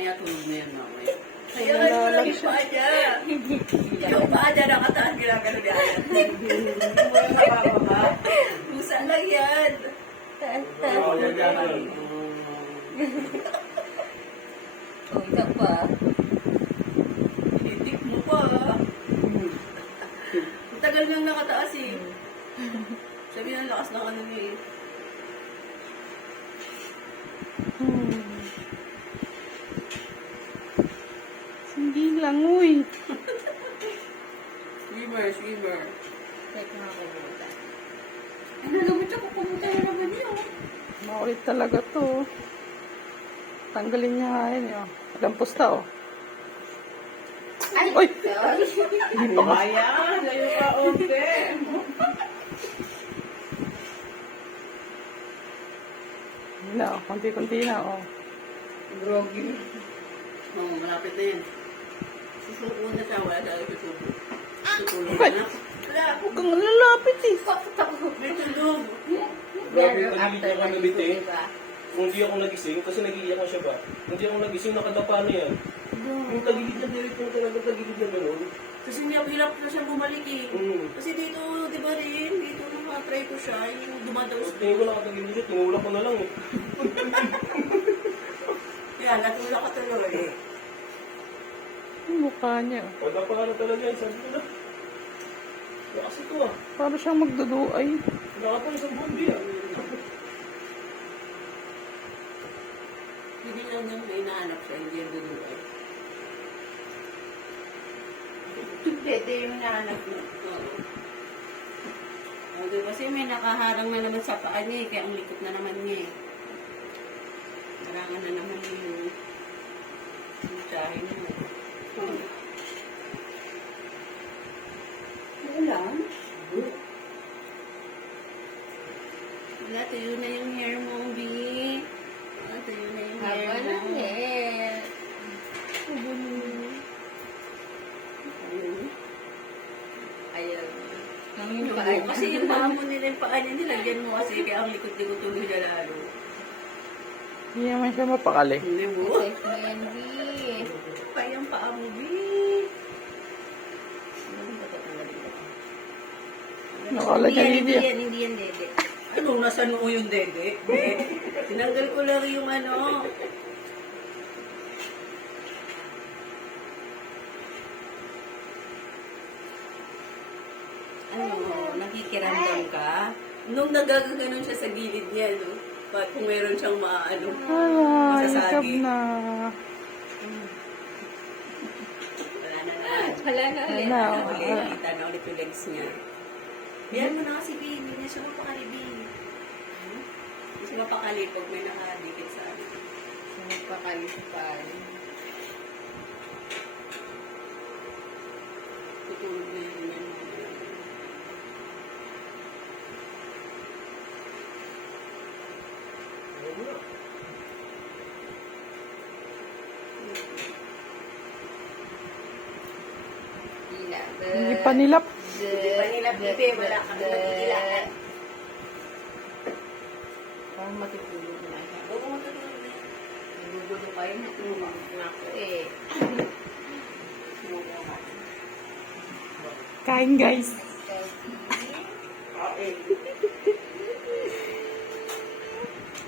Mamaya tulog na yan, mamaya. Kaya nga mo lang yung paa niya. Yung paa niya nakataas, ginagano niya. Mura na bababa. Musa lang yan. Oo, yan yan. Oh, ikaw pa. Tinitik mo pa. Ang tagal niyang nakataas eh. Sabi ng lakas ng ano niya eh. Hindi lang, uy. Swimmer, swimmer. Check nga ako muna. Ano naman siya pupunta na naman niya oh. Maulit talaga to. Tanggalin niya nga yun. Lampos ta, oh. Ay! Uy! Sorry. Hindi pa ka. Ayan, layo ka onte. Hindi na, oh. Konti-konti na, oh. Groggy. Oo, malapit na yun. Susuko na siya, wala siya susuko. Tutulog na. Wala, Huwag kang lalapit, eh. may tulog. Grabe, nalilito ka na bitin. Diba? Kung di ako nagising, kasi nag-iiyak ko siya ba? Kung di ako nagising, nakadapa na yan. Yung tagilid na direct yung talaga tagilid na gano'n. Kasi hirap na siyang bumalik eh. Mm. Kasi dito, di ba rin, dito nakatry ko siya, yung dumadaw Tapos sa... tingin ko nakatagilid siya, tinulak ko na lang eh. Yan, natulak ka tuloy eh. Yung mukha niya, oh. Kadapa na talaga yan, sabi ko na. Lakas ito ah. Para siyang magduduay. Wala ka pa isang bombi ah. Hindi lang yun, may inaanap siya, hindi yung duduay. Pwede yung nahanap mo. Oo. Okay, kasi may nakaharang na naman sa paa niya eh, kaya ang likot na naman niya eh. Harangan na naman yung tsahin niya. Ulam? Wala, tuyo na yung hair mo, B. Tuyo na yung hair Haba mo. ng hair. Ayaw. Yung paa, kasi yung paa mo nila, yung paa niya, nilagyan mo kasi kaya ang likot-likot tuloy na lalo. Hindi naman siya mapakali. Hindi mo? Check mo yan, B. Kaya ang paa mo, B. Ano ba tatanggalin ko? Nakala niya Hindi hindi. yan, hindi yan, dede. Ano, nasa noo yung dede? Tinanggal ko lang yung ano. Ano, nakikiramdam ka? Nung nagagaganon siya sa gilid niya, no? Kung meron siyang maano, Hala, ikab masasagi. na. Wala na na. Wala na ulit. Wala. Ulit, kita na ulit yung legs niya. Yan mo na kasi, B. Hindi niya siya mapakali, B. Hindi siya mapakali pag may nakadikit sa ano. Magpakalipan. Tutulog na yun yan. Hila. Hindi pa nilap. Hindi pa nila, Bibi. Wala kang nagkikilaan. Parang matutulog na siya. Oo, matutulog na yan. Nagugulo kayo, natulog na ako eh. Kain, guys. Okay.